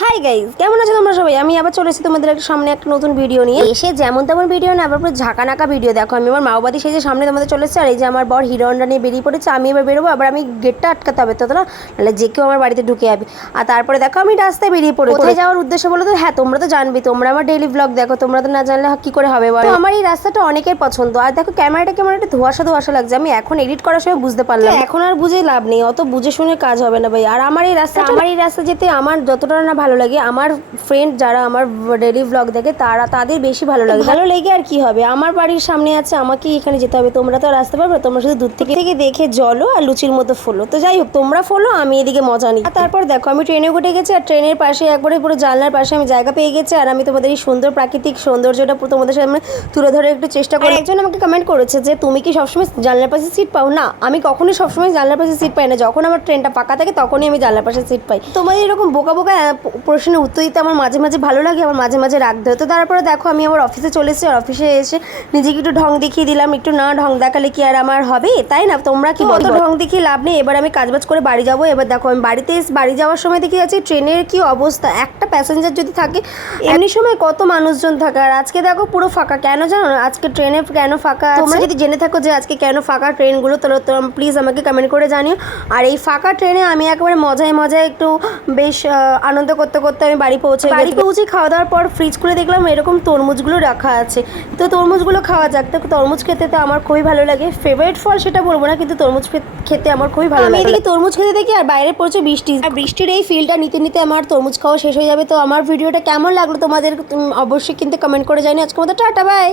Hi guys, কেমন আছো তোমরা সবাই? আমি আবার চলে এসেছি তোমাদের একটা সামনে একটা নতুন ভিডিও নিয়ে। এসে যেমন তেমন ভিডিও না, আবার পুরো ঝাঁকানাকা ভিডিও। দেখো আমি আমার মাওবাদী সেজে সামনে তোমাদের চলে এসেছি, আর এই যে আমার বর হিরো হন্ডা নিয়ে বেরিয়ে পড়েছে। আমি এবার বেরোবো, আবার আমি গেটটা আটকাতে হবে, ততটা নাহলে যে কেউ আমার বাড়িতে ঢুকে যাবে। আর তারপরে দেখো আমি রাস্তায় বেরিয়ে পড়ে কোথায় যাওয়ার উদ্দেশ্য বলো তো? হ্যাঁ, তোমরা তো জানবে, তোমরা আমার ডেইলি ব্লগ দেখো, তোমরা তো না জানলে কি করে হবে বলো? আমার এই রাস্তাটা অনেকের পছন্দ। আর দেখো ক্যামেরাটা কেমন একটা ধোঁয়াশা ধোঁয়াশা লাগছে, আমি এখন এডিট করার সময় বুঝতে পারলাম। এখন আর বুঝে লাভ নেই, অত বুঝে শুনে কাজ হবে না ভাই। আর আমার এই রাস্তা যেতে আমার যতটা না ভালো লাগে, আমার ফ্রেন্ড যারা আমার ডেইলি ব্লগ দেখে তাদের বেশি ভালো লেগে আর কি হবে। আমার বাড়ির সামনে আছে, আমাকে এখানে যেতে হবে। তোমরা তো রাস্তা পারবে, তোমরা শুধু দূর থেকে দেখে জলো আর লুচির মতো ফলো। তো যাই হোক, তোমরা ফলো, আমি এদিকে মজা নিই। আর তারপর দেখো আমি ট্রেনে উঠে গেছি, আর ট্রেনের পাশে একবারে পুরো জানলার পাশে আমি জায়গা পেয়ে গেছি। আর আমি তোমাদের এই সুন্দর প্রাকৃতিক সৌন্দর্যটা তোমাদের সামনে তুলে ধরে একটু চেষ্টা করি। একজন আমাকে কমেন্ট করেছে যে তুমি কি সবসময় জানলার পাশে সিট পাও? না, আমি কখনোই সবসময় জানলার পাশে সিট পাই না। যখন আমার ট্রেনটা ফাঁকা থাকে তখনই আমি জানলার পাশে সিট পাই। তোমাদের এরকম বোকা বোকা প্রশ্নের উত্তর দিতে আমার মাঝে মাঝে ভালো লাগে, আমার মাঝে মাঝে রাখতে হয়। তো তারপরে দেখো আমি আমার অফিসে চলে এসেছি, আর অফিসে এসে নিজেকে একটু ঢং দেখিয়ে দিলাম। একটু না ঢং দেখালে কি আর আমার হবে, তাই না? তোমরা কি বলো? ঢং দেখিয়ে লাভ নেই। এবার আমি কাজবাজ করে বাড়ি যাবো। এবার দেখো আমি বাড়ি যাওয়ার সময় দেখি যাচ্ছি ট্রেনের কি অবস্থা। একটা প্যাসেঞ্জার যদি থাকে, এমনি সময় কত মানুষজন থাকে, আর আজকে দেখো পুরো ফাঁকা। কেন জানো না আজকে ট্রেনে কেন ফাঁকা? তোমরা যদি জেনে থাকো যে আজকে কেন ফাঁকা ট্রেনগুলো, তাহলে প্লিজ আমাকে কমেন্ট করে জানিও। আর এই ফাঁকা ট্রেনে আমি একেবারে মজায় মজায় একটু বেশ আনন্দ করতে করতে আমি বাড়ি পৌঁছে খাওয়া দাওয়ার পর ফ্রিজ খুলে দেখলাম এরকম তরমুজগুলো রাখা আছে। তো তরমুজগুলো খাওয়া যাক। তো তরমুজ খেতে তো আমার খুবই ভালো লাগে। ফেভারিট ফল সেটা বলবো না, কিন্তু তরমুজ খেতে আমার খুবই ভালো লাগে। আমি এদিকে তরমুজ খেতে দেখি, আর বাইরে পড়ছে বৃষ্টি। আর বৃষ্টির এই ফিলটা নিতে নিতে আমার তরমুজ খাওয়া শেষ হয়ে যাবে। তো আমার ভিডিওটা কেমন লাগলো তোমাদের অবশ্যই কিন্তু কমেন্ট করে জানিও। আজকে আমাদের টাটা, বাই।